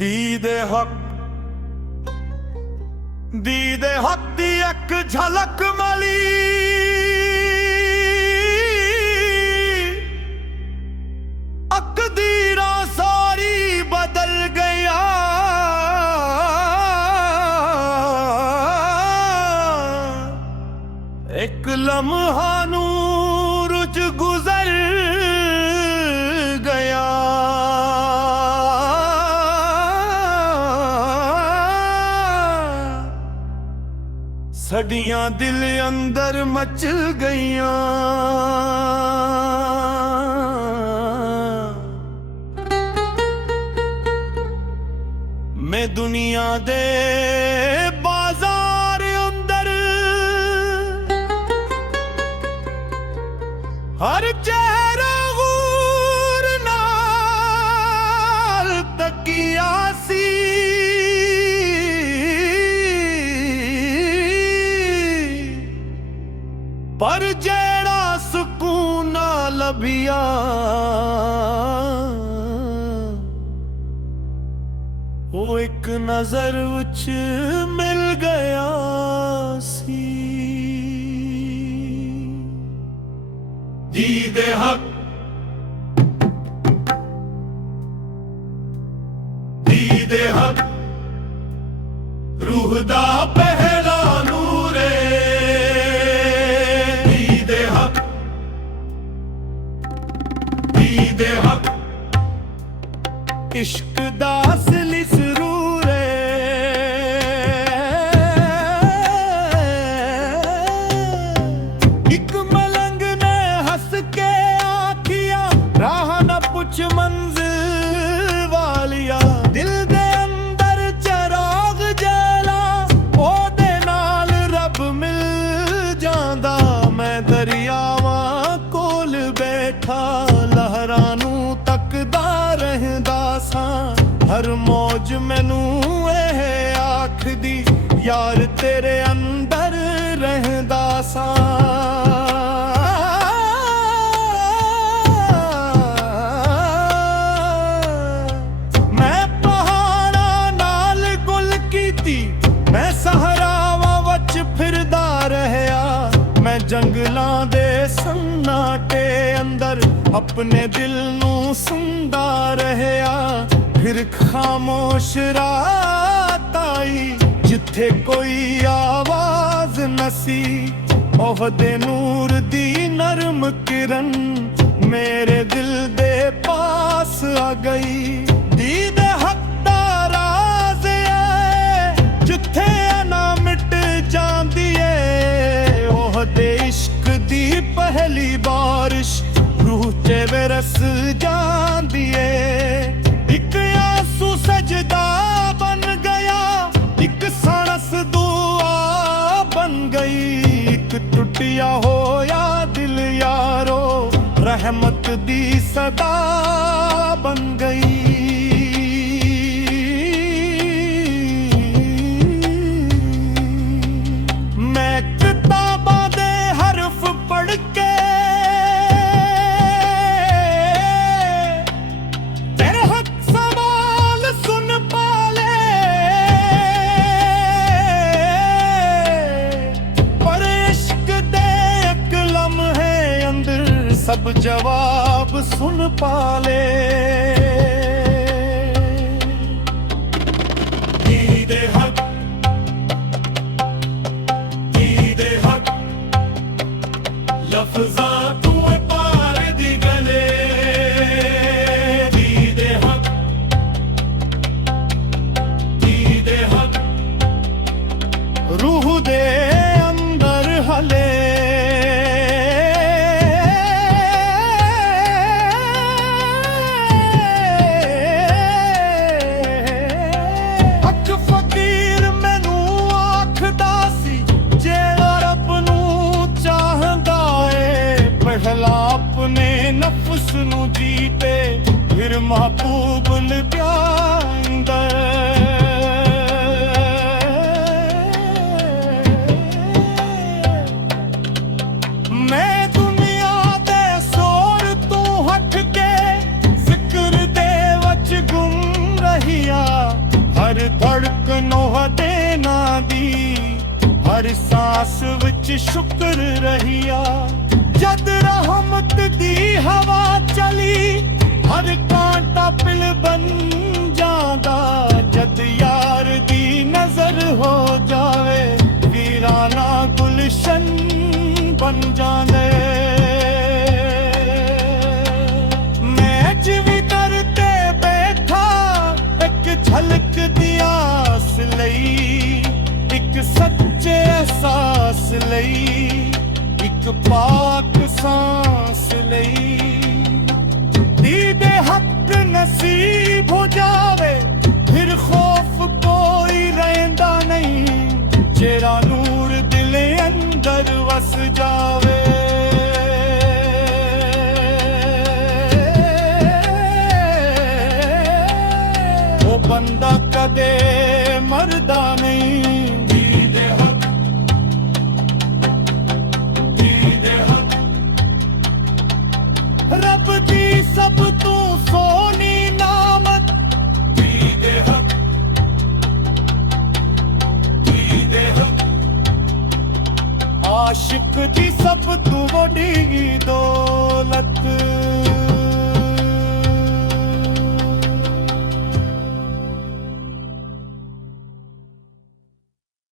ਦੀਦੇ ਹੱਕ ਦੀ ਇੱਕ ਝਲਕ ਮਲੀ ਅਕਦੀਰਾਂ ਸਾਰੀ ਬਦਲ ਗਿਆ। ਇੱਕ ਲਮਹਾ ਨੂਰ ਚ ਗੁਜ਼ਰ ਗਿਆ। ਸਾਡੀਆਂ ਦਿਲ ਅੰਦਰ ਮਚ ਗਈਆਂ। ਮੈਂ ਦੁਨੀਆ ਦੇ ਬਾਜ਼ਾਰ ਅੰਦਰ ਹਰ ਚਿਹਰਾ ਗੂਰ ਨਾਲ ਤਕੀਆ ਸੀ। ਪਰ ਜਿਹੜਾ ਸਕੂਨ ਨਾ ਲੱਭਿਆ ਉਹ ਇੱਕ ਨਜ਼ਰ ਵਿੱਚ ਮਿਲ ਗਿਆ ਸੀ। ਦੀਦੇ ਹੱਕ ਰੂਹ ਦਾ ਪਹਿਲਾ ਨੂਰੇ। ਦੀਦੇ ਹੱਕ ਇਸ਼ਕ ਦਾ ਅਸਲੀ ਸਰੂਰ ਏ। ਇੱਕ ਮਲੰਗ ਨੇ ਹੱਸ ਕੇ ਆਖਿਆ ਰਾਹ ਨਾ ਪੁੱਛ ਮੰਜ਼ਿਲ ਵਾਲਿਆ। ਦਿਲ ਦੇ ਅੰਦਰ ਚਰਾਗ ਜਲਾ ਉਹਦੇ ਨਾਲ ਰੱਬ ਮਿਲ ਜਾਂਦਾ। ਮੈਂ ਦਰਿਆਵਾਂ ਕੋਲ ਬੈਠਾ ਲਹਿਰਾਂ ਨੂੰ ਤੱਕਦਾ ਰਹਿੰਦਾ ਸਾਂ। ਹਰ ਮੌਜ ਮੈਨੂੰ ਇਹ ਆਖਦੀ ਯਾਰ ਤੇਰੇ ਅੰਦਰ ਰਹਿੰਦਾ ਸਾਂ। ਮੈਂ ਪਹਾੜਾਂ ਨਾਲ ਗੁਲ ਕੀਤੀ, ਮੈਂ ਸਹਰਾਵਾਂ ਵਿੱਚ ਫਿਰਦਾ ਰਹਿਆ। ਮੈਂ ਜੰਗਲਾਂ ਦੇ ਸੰਨਾਟੇ ਅੰਦਰ ਆਪਣੇ ਦਿਲ ਨੂੰ ਸੁਣਦਾ ਰਹਿਆ। ਫਿਰ ਖਾਮੋਸ਼ ਰਾਤ ਆਈ ਜਿੱਥੇ ਕੋਈ ਆਵਾਜ਼ ਨਸੀ। ਉਹਦੇ ਨੂਰ ਦੀ ਨਰਮ ਕਿਰਨ ਮੇਰੇ ਦਿਲ ਦੇ ਪਾਸ ਆ ਗਈ। ਦੀਦੇ ਹੱਕ ਦਾ ਰਾਜ਼ ਏ ਜਿੱਥੇ ਨਾ ਮਿਟ ਜਾਂਦੀ ਏ। ਉਹਦੇ ਇਸ਼ਕ ਦੀ ਪਹਿਲੀ ਬਾਰਿਸ਼ ਰੂਹ ਤੇ ਬਰਸ ਜਾਂਦੀ ਏ। ਇੱਕ ਆਂਸੂ ਸਜਦਾ ਬਨ ਗਿਆ, ਇੱਕ ਸਾਣਸ ਦੁਆ ਬਨ ਗਈ। ਇੱਕ ਟੁੱਟਿਆ ਹੋਇਆ ਦਿਲ ਯਾਰੋ ਰਹਿਮਤ ਦੀ ਸਦਾ ਬਨ ਗਈ। ਮੈਂ ਕਿਤਾਬਾਂ ਦੇ ਹਰਫ ਪੜ੍ਹ ਕੇ ਸਭ ਜਵਾਬ ਸੁਣ ਪਾਲੇ। ਦੀਦੇ ਹੱਕ ਲਫ਼ਜ਼ਾਂ ਤੂੰ ਪਾਰ ਦੀ ਗਲੇ। ਦੀਦੇ ਹੱਕ ਰੂਹ ਦੇ ਅੰਦਰ ਹਲੇ। ਆਪਣੇ ਨਫਸ ਨੂੰ ਜੀਤੇ ਫਿਰ ਮਹਬੂਬ ਲਿਆਂਦਾ। ਮੈਂ ਦੁਨੀਆ ਦੇ ਸੋਰ ਤੋਂ ਹਟ ਕੇ ਜ਼ਿਕਰ ਦੇ ਵਿੱਚ ਗੁੰਮ ਰਹੀਆ। ਹਰ ਧੜਕਨੋਂ ਦੇ ਨਾਂ ਦੀ ਹਰ ਸਾਸ ਵਿੱਚ ਸ਼ੁਕਰ ਰਹੀਆ ਜਦ ਰਹਿਮਤ ਦੀ ਹਵਾ ਚਲੀ ਹਰ ਕਾਂਟਾ ਪਿਲ ਬਨ ਜਾਂਦਾ ਜਦ ਯਾਰ ਦੀ ਨਜ਼ਰ ਹੋ ਜਾਵੇ ਵੀਰਾਨਾ ਗੁਲਸ਼ਨ ਬਨ ਜਾਂਦੇ ਮੈਂ ਜਿਵੇਂ ਦਰ ਤੇ ਬੈਠਾ ਇੱਕ ਝਲਕ ਦੀ ਆਸ ਲਈ ਇੱਕ ਸੱਚੇ ਅਹਿਸਾਸ ਲਈ ਇੱਕ ਪਾਕ ਸਾਂਸ ਲਈ ਦੀਦੇ ਹੱਕ ਨਸੀਬ ਹੋ ਜਾਵੇ ਫਿਰ ਖੌਫ ਕੋਈ ਰਹਿੰਦਾ ਨਹੀਂ ਜਿਹੜਾ ਨੂਰ ਦਿਲ ਅੰਦਰ ਵਸ ਜਾਵੇ ਉਹ ਬੰਦਾ ਕਦੇ ਮਰਦਾ ਨਹੀਂ ਦੀਦੇ ਹੱਕ ਰੱਬ ਦੀ ਸਭ ਤੋਂ ਸੋਹਣੀ ਨਾਮਤ ਦੀਦੇ ਹੱਕ ਆਸ਼ਿਕ ਦੀ ਸਭ ਤੋਂ ਵੱਡੀ ਦੌਲਤ